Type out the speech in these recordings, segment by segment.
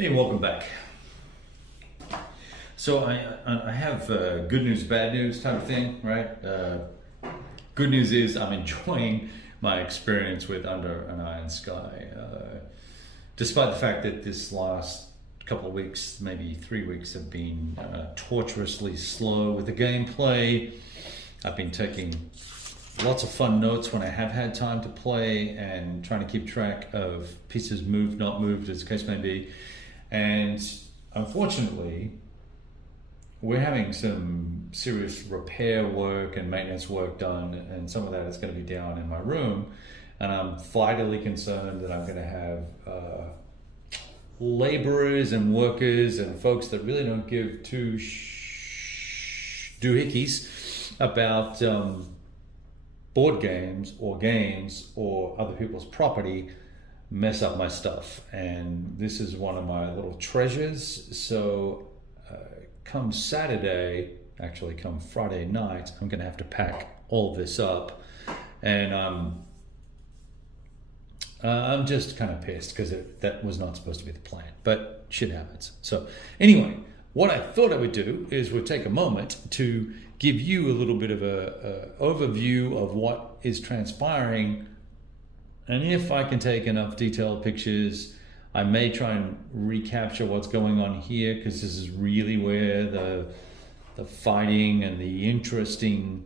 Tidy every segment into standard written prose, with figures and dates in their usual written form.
Hey, welcome back. So I have good news, bad news type of thing, right? Good news is I'm enjoying my experience with Under an Iron Sky, despite the fact that this last couple of weeks, maybe 3 weeks, have been torturously slow with the gameplay. I've been taking lots of fun notes when I have had time to play and trying to keep track of pieces moved, not moved, as the case may be. And unfortunately, we're having some serious repair work and maintenance work done, and some of that is going to be down in my room. And I'm vitally concerned that I'm going to have laborers and workers and folks that really don't give two doohickeys about board games or other people's property mess up my stuff. And this is one of my little treasures. So come Saturday, actually come Friday night, I'm going to have to pack all this up. And I'm just kind of pissed because that was not supposed to be the plan, but shit happens. So anyway, what I thought I would do is we'll take a moment to give you a little bit of a overview of what is transpiring. And if I can take enough detailed pictures, I may try and recapture what's going on here, because this is really where the fighting and the interesting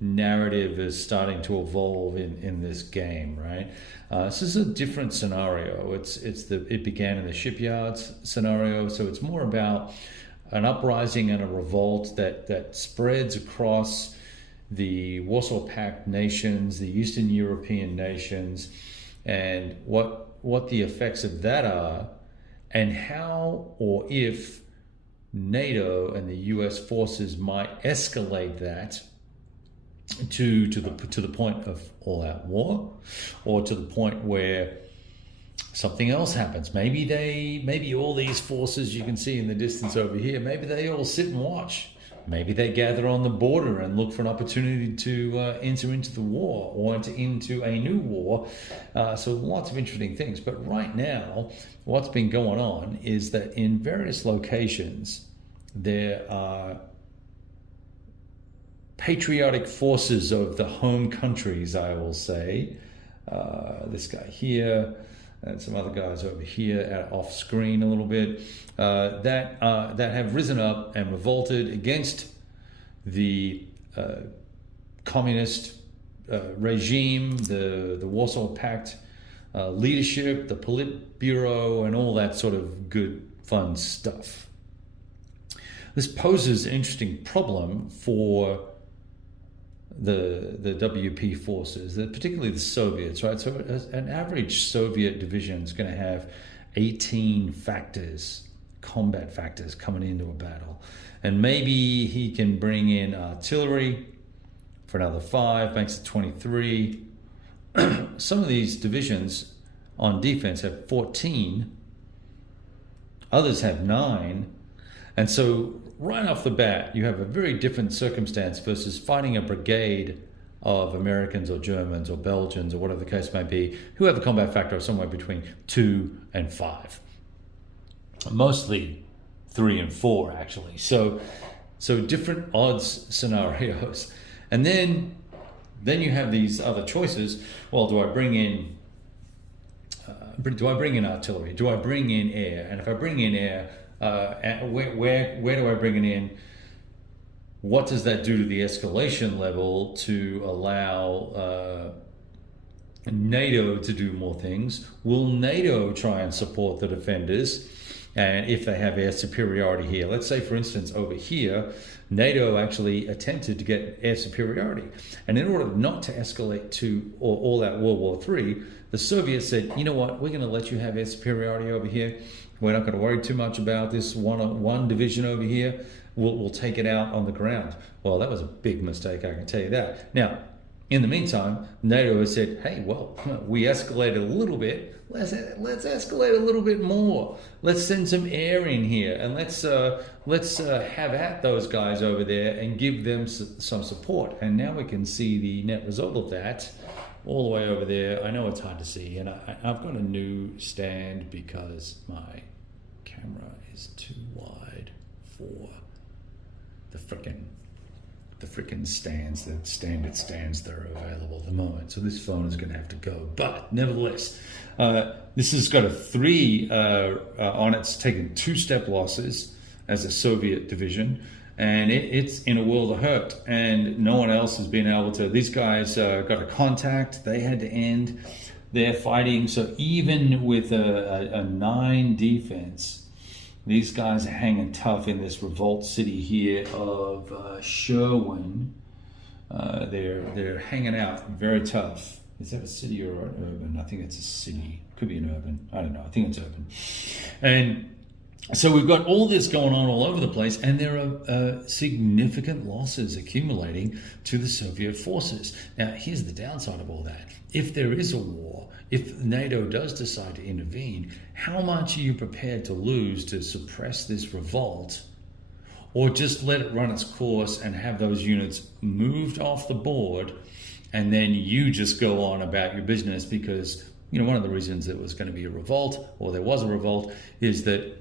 narrative is starting to evolve in this game, right? This is a different scenario. It began in the Shipyards scenario, so it's more about an uprising and a revolt that spreads across the Warsaw Pact nations, the Eastern European nations, and what the effects of that are, and how or if NATO and the US forces might escalate that to the point of all-out war, or to the point where something else happens. Maybe all these forces you can see in the distance over here, maybe they all sit and watch. Maybe they gather on the border and look for an opportunity to enter into the war or enter into a new war. So lots of interesting things. But right now, what's been going on is that in various locations, there are patriotic forces of the home countries, I will say. This guy here, and some other guys over here off screen a little bit, that have risen up and revolted against the communist regime, the Warsaw Pact leadership, the Politburo, and all that sort of good, fun stuff. This poses an interesting problem for the WP forces, particularly the Soviets, right? So an average Soviet division is going to have 18 factors, combat factors, coming into a battle. And maybe he can bring in artillery for another 5, makes it 23. Some of these divisions on defense have 14, others have 9. And so right off the bat, you have a very different circumstance versus fighting a brigade of Americans or Germans or Belgians or whatever the case may be, who have a combat factor of somewhere between 2 and 5. Mostly 3 and 4, actually. So different odds scenarios. And then you have these other choices. Well, do I bring in artillery? Do I bring in air? And if I bring in air, where do I bring it in? What does that do to the escalation level to allow NATO to do more things? Will NATO try and support the defenders? And if they have air superiority here, let's say, for instance, over here, NATO actually attempted to get air superiority. And in order not to escalate to all out World War III, the Soviets said, you know what, we're going to let you have air superiority over here. We're not going to worry too much about this one division over here. We'll take it out on the ground. Well, that was a big mistake, I can tell you that. Now, in the meantime, NATO has said, hey, well, we escalated a little bit. Let's escalate a little bit more. Let's send some air in here, and let's have at those guys over there and give them some support. And now we can see the net result of that all the way over there. I know it's hard to see, and I've got a new stand because my camera is too wide for the frickin' stands, the standard stands that are available at the moment. So this phone is going to have to go. But nevertheless, this has got a 3 on it. It's taken 2 step losses as a Soviet division. And it's in a world of hurt. And no one else has been able to. These guys got a contact. They had to end their fighting. So even with a 9 defense, these guys are hanging tough in this revolt city here of Sherwin. They're hanging out very tough. Is that a city or an urban? I think it's a city. Could be an urban. I don't know. I think it's urban. And so we've got all this going on all over the place, and there are significant losses accumulating to the Soviet forces. Now, here's the downside of all that. If there is a war, if NATO does decide to intervene, how much are you prepared to lose to suppress this revolt, or just let it run its course and have those units moved off the board, and then you just go on about your business? Because, one of the reasons there was going to be a revolt, or there was a revolt, is that,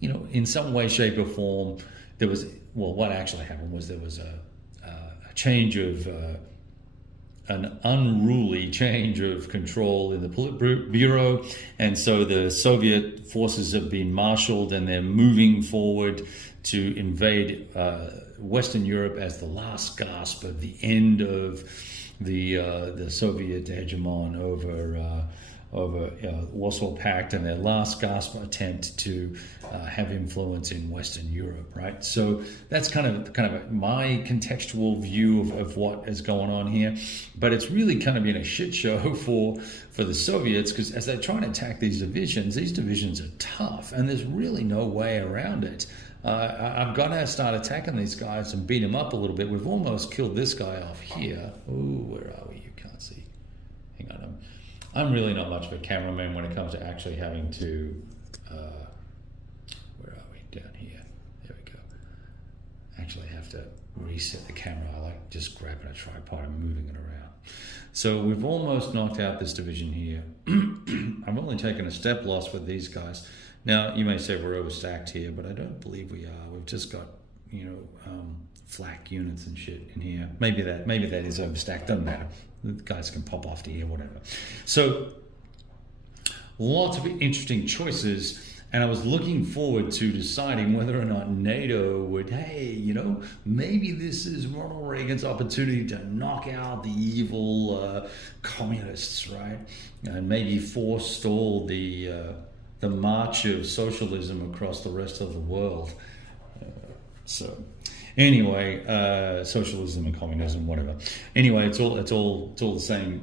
in some way, shape, or form, there was, what actually happened was there was a change of, an unruly change of control in the Politburo, and so the Soviet forces have been marshaled, and they're moving forward to invade Western Europe as the last gasp of the end of the Soviet hegemon over Warsaw Pact, and their last gasp attempt to have influence in Western Europe, right? So that's kind of my contextual view of what is going on here. But it's really kind of been a shit show for the Soviets, because as they try to attack these divisions are tough, and there's really no way around it. I've got to start attacking these guys and beat them up a little bit. We've almost killed this guy off here. Ooh, where are we? You can't see. Hang on. I'm really not much of a cameraman when it comes to actually having to, where are we? Down here. There we go. Actually have to reset the camera. I like just grabbing a tripod and moving it around. So we've almost knocked out this division here. I've only taken a step loss with these guys. Now, you may say we're overstacked here, but I don't believe we are. We've just got, flak units and shit in here. Maybe that is overstacked. Doesn't matter. The guys can pop off to here, whatever. So lots of interesting choices, and I was looking forward to deciding whether or not NATO would, maybe this is Ronald Reagan's opportunity to knock out the evil communists, right? And maybe forestall the march of socialism across the rest of the world. Anyway, socialism and communism, whatever. Anyway, it's all the same,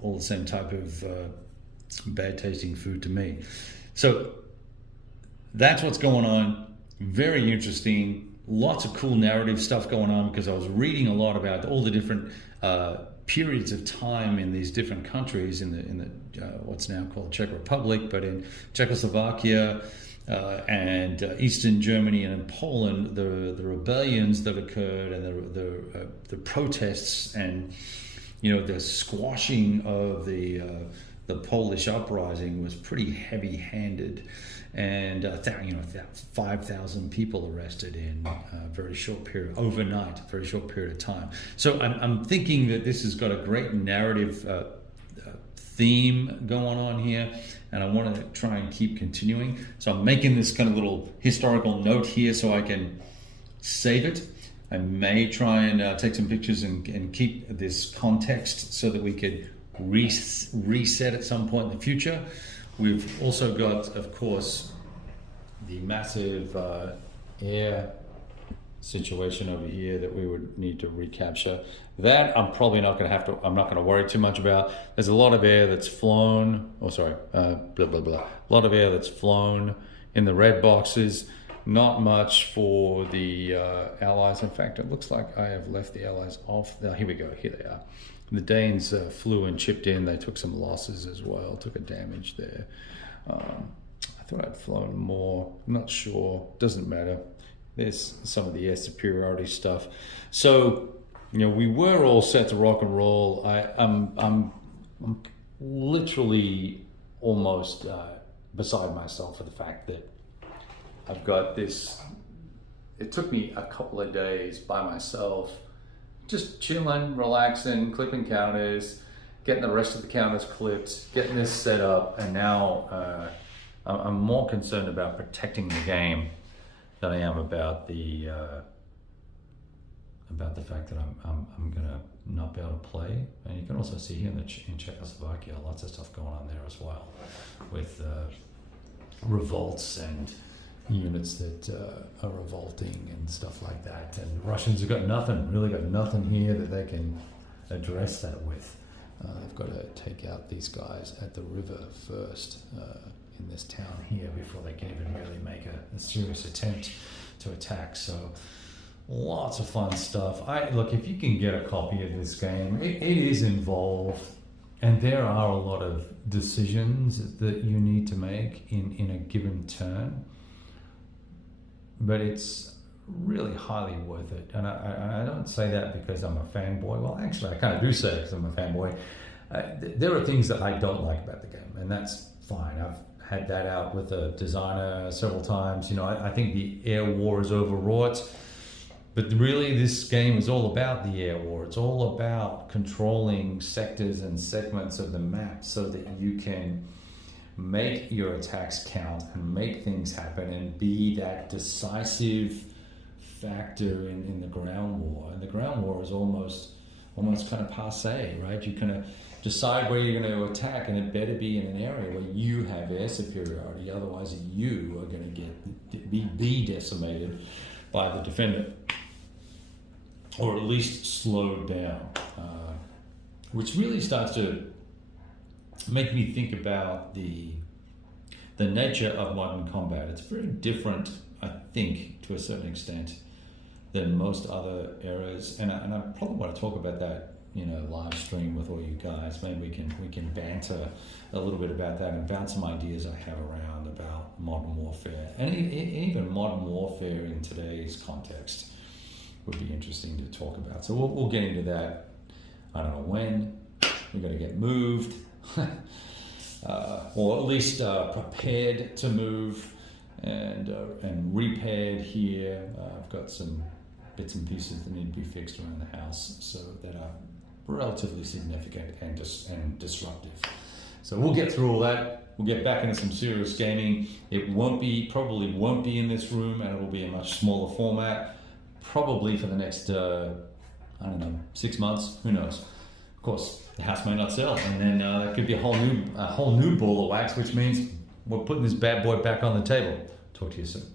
all the same type of bad tasting food to me. So that's what's going on. Very interesting. Lots of cool narrative stuff going on, because I was reading a lot about all the different periods of time in these different countries in the what's now called Czech Republic, but in Czechoslovakia. And Eastern Germany and in Poland, the rebellions that occurred, and the protests, and the squashing of the Polish uprising was pretty heavy-handed, and 5,000 people arrested in a very short period, overnight, a very short period of time. So I'm thinking that this has got a great narrative theme going on here, and I want to try and keep continuing. So I'm making this kind of little historical note here so I can save it. I may try and take some pictures and keep this context so that we could reset at some point in the future. We've also got, of course, the massive air situation over here that we would need to recapture. That I'm probably not going to have to, I'm not going to worry too much about. There's a lot of air that's flown, a lot of air that's flown in the red boxes. Not much for the Allies. In fact, it looks like I have left the Allies off. Oh, here we go, here they are. The Danes flew and chipped in. They took some losses as well, took a damage there. I thought I'd flown more, I'm not sure, doesn't matter. There's some of the air superiority stuff. So, we were all set to rock and roll. I'm literally almost beside myself for the fact that I've got this. It took me a couple of days by myself, just chilling, relaxing, clipping counters, getting the rest of the counters clipped, getting this set up, and now I'm more concerned about protecting the game than I am about the fact that I'm gonna not be able to play. And you can also see here in Czechoslovakia, lots of stuff going on there as well, with revolts and units that are revolting and stuff like that. And the Russians have got nothing here that they can address that with. They've got to take out these guys at the river first in this town here before they can even really make a serious attempt to attack. So lots of fun stuff. Look, if you can get a copy of this game, it is involved, and there are a lot of decisions that you need to make in a given turn. But it's really highly worth it. And I don't say that because I'm a fanboy. Well, actually, I kind of do say it because I'm a fanboy. There are things that I don't like about the game, and that's fine. I've had that out with a designer several times. I think the air war is overwrought. But really, this game is all about the air war. It's all about controlling sectors and segments of the map so that you can make your attacks count and make things happen and be that decisive factor in the ground war. And the ground war is almost kind of passé, right? You kind of decide where you're going to attack, and it better be in an area where you have air superiority. Otherwise, you are going to be decimated by the defender, or at least slowed down, which really starts to make me think about the nature of modern combat. It's very different, I think, to a certain extent, than most other eras, and I probably want to talk about that, live stream with all you guys. Maybe we can banter a little bit about that and bounce some ideas I have around about modern warfare, and even modern warfare in today's context would be interesting to talk about. So we'll get into that. I don't know when. We're going to get moved. Or at least prepared to move and repaired here. I've got some bits and pieces that need to be fixed around the house, so that are relatively significant and disruptive. So we'll get through all that. We'll get back into some serious gaming. It probably won't be in this room, and it will be a much smaller format, probably for the next 6 months. Who knows? Of course, the house may not sell, and then that could be a whole new ball of wax, which means we're putting this bad boy back on the table. Talk to you soon.